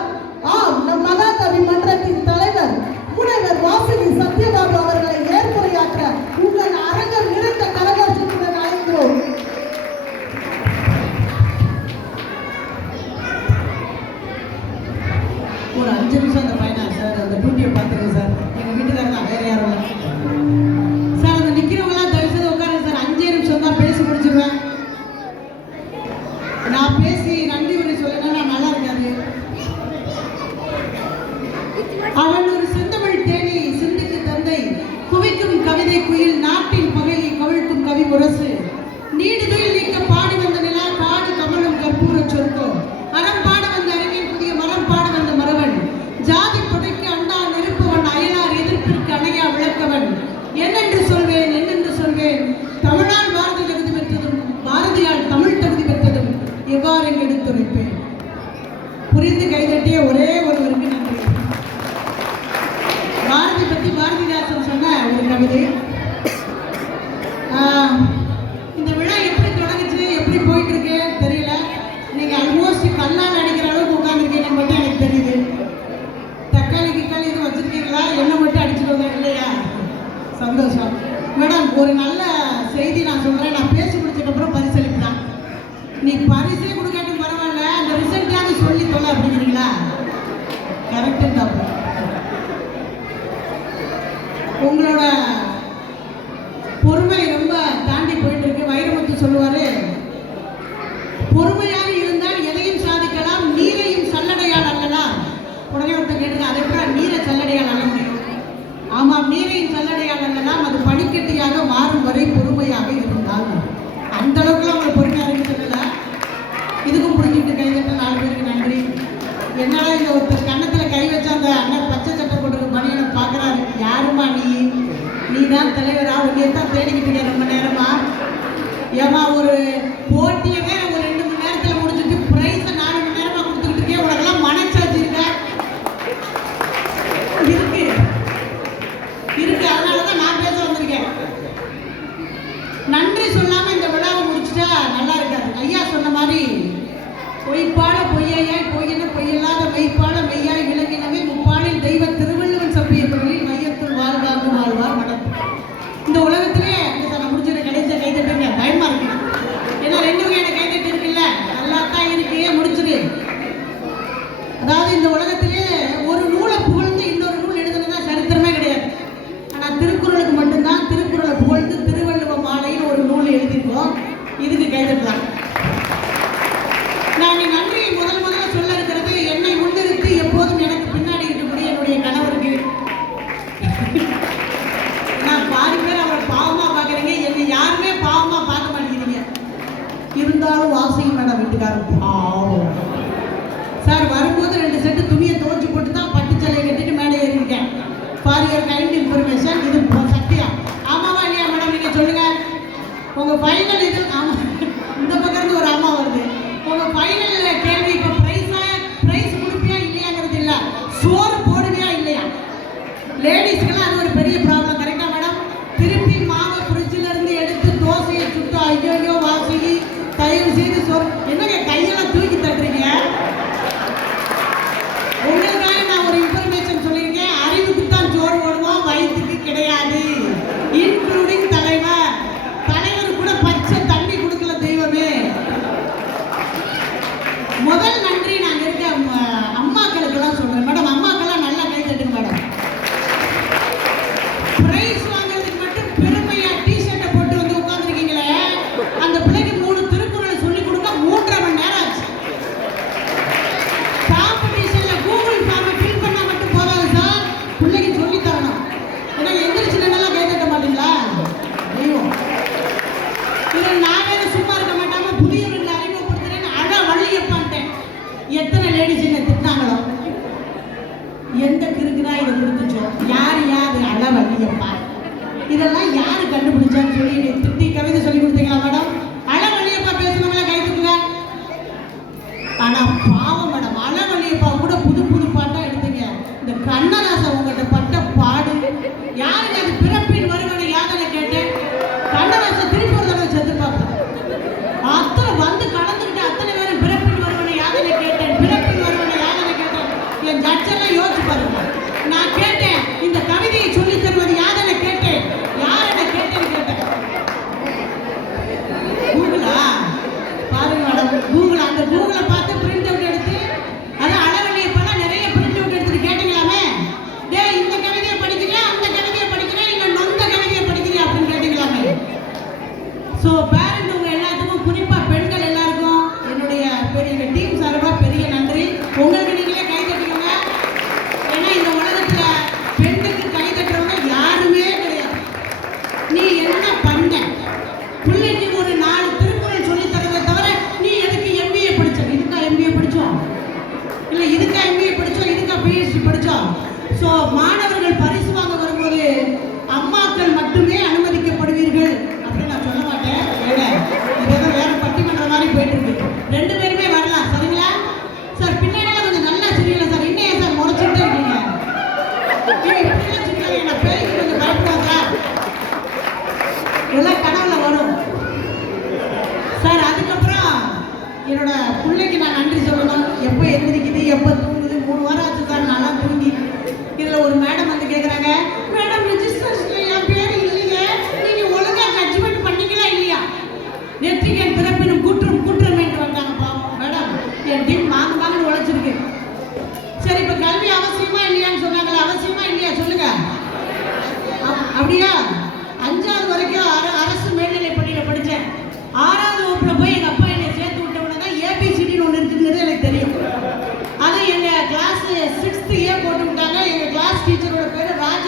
வருகிறார் ஆம் நம் மகாகவி மன்றத்தின் தலைவர் முனைவர் வாசுகி சத்யபாபு அவர்களை முரசு நீடுதுயில் நீக்க பாடி வந்த நிலா பாடு கமலம் கற்பூர சொற்கோ அறம் பாட வந்த அறிவின் புதிய மரம் பாட வந்த மரவன் ஜாதி புடைக்கு அண்டா நெருப்பவன் அயலார் எதிர்ப்பிற்கு அணையா விளக்கவன். என்னென்று சொல்வேன் என்னென்று சொல்வேன்? தமிழால் பாரதி தகுதி பெற்றதும் பாரதியால் தமிழ் தகுதி பெற்றதும் எவ்வாறு எடுத்துரைப்பேன். புரிந்து கைதட்டிய ஒரே ஒருவருக்கு நன்றி. பாரதி பத்தி பாரதிதாசன் சொன்ன ஒரு கவிதை. சந்தோஷம். மேடம் ஒரு நல்ல செய்தி நான் சொல்றேன். நான் பேசி முடிச்சதுக்கப்புறம் பரிசளிப்பு தான் நீ பரிசே கொடுக்காட்டும் பரவாயில்ல. அந்த ரிசல்ட்டாவது சொல்லி தொலை அப்படிங்கிறீங்களா? கரெக்டு தான் உங்களோட பொறுமை ரொம்ப தாண்டி போயிட்டு இருக்கு. வைரமுத்து சொல்லுவாரு பொறுமையாக தலைவரா உன்னைய தான் தேடிக்கிட்டு ரொம்ப நேரமா. ஏமா ஒரு போட்டியவே ஒரு ரெண்டு மணி நேரத்துல முடிஞ்சுட்டு பிரைஸ் நாலு மணி நேரமா கொடுத்துக்கிட்டு இருக்கேன். உனக்கெல்லாம் மனச்சாச்சு இருக்கா? இருக்கு. இருக்கு. அதனால தான் நான் பேச வந்திருக்கேன். நன்றி சொல்லாம இந்த விழாவை முடிச்சுட்டா நல்லா இருக்காது. ஐயா சொன்ன மாதிரி பொய்ப்பால பொய்யா பொய்யன்னு பொய்யில்லாத மெய்ப்பால இருந்தாலும் வாசிங்க மேடம் வீட்டுக்காரர் பாவம் சார் வரும்போது ரெண்டு செட்டு துணியை துவைச்சு போட்டு தான் பட்டு சேலையை கட்டிட்டு மேலே ஏறியிருக்கேன். ஃபார் யுவர் கைண்ட் இன்ஃபர்மேஷன் இது சத்யா ஆமாவா இல்லையா மேடம் நீங்கள் சொல்லுங்க. உங்க ஃபைனல் இது ஆமா இந்த பக்கம் இருந்து ஒரு அம்மா வருது உங்க ஃபைனல் கேள்வி இப்போ ப்ரைஸா ப்ரைஸ் கொடுப்பியா இல்லையாங்கிறது இல்லை சோறு போடுவியா இல்லையா லேடிஸ்க்கெல்லாம் அது ஒரு பெரிய ப்ராப்ளம் கரெக்டா மேடம் திருப்பி மாவை ஃப்ரிட்ஜில் இருந்து எடுத்து தோசையை சுட்டு ஐயோ வாசி தயவு செய்து சொல் என்னங்க கையெல்லாம் தூக்கி தட்டுறீங்க உங்களுக்காக நான் ஒரு இன்ஃபர்மேஷன் சொல்லியிருக்கேன் அறிவுக்கு தான் சோறு போடுவோம் வயிற்றுக்கு கிடையாது இன்க்ளூடிங் தலைவர் தலைவர் கூட பச்சை தண்ணி கொடுக்கல தெய்வமே முதல் நன்றி நான் இருக்க ம- அம்மாக்களுக்கெல்லாம் சொல்றேன் மேடம் அம்மாக்கெல்லாம் நல்லா கை தட்டுங்க மேடம் பிரைஸ் வாங்குறதுக்கு மட்டும் பெருமையா டி-ஷர்ட்டை போட்டு வந்து உட்கார்ந்திருக்கீங்களே அந்த பிள்ளைக்கு மூணு திருக்குறளை சொல்லி கொடுக்க மூன்றரை மணி நேரம் ஆச்சு காம்படிஷன்ல கூகுள் ஃபார்மை ஃபில் பண்ணா மட்டும் போதாது சார் பிள்ளைக்கு சொல்லி தரணும் ஏன்னா எந்திரிச்சு நின்னெல்லாம் கை தட்ட மாட்டீங்களா ஐயோ இதில் நான் வேற சும்மா இருக்க மாட்டாம புதியவர்களை அறிமுகப்படுத்துறேன்னு அழ வள்ளியப்பான்ட்டேன் எத்தனை லேடிஸ் என்ன திட்டாங்களோ? எந்த கிறுக்குனா இதை கொடுத்துச்சோ? யார் யார் அழ வள்ளியப்பா இதெல்லாம் யாரு கண்டுபிடிச்சான்னு சொல்லி திட்டி கவிதை சொல்லி கொடுத்தீங்களா மேடம்? அழ வள்ளியப்பா பேசுனவங்கள கை தூக்குங்க ஆனா பிஹெச்டி படித்தோம் ஸோ மாணவர்கள் பரிசு வாங்க வரும்போது அம்மாக்கள் மட்டுமே அனுமதிக்கப்படுவீர்கள் அப்படின்னு நான் சொல்ல மாட்டேன். ஏங்க இதெல்லாம் வேற பட்டிமன்ற மாதிரி போயிட்டு இருக்கு ரெண்டு பேருமே வரலாம் சரிங்களா? சார் பின்னாடி கொஞ்சம் நல்லா சரியில்லை சார். இன்னும் ஏன் சார் முறைச்சிட்டே இருக்கீங்க? ஏய், இப்படிலாம் நான் கொஞ்சம் பயப்படுவேன் எல்லாம் கனவுல வரும். சார் அதுக்கப்புறம் என்னோட பிள்ளைக்கு நான் நன்றி சொல்லணும். எப்போ எந்திரிக்குது எப்போ மூணு வாரம் ஆச்சு நல்லா தூங்கி இதில் ஒரு மேடம்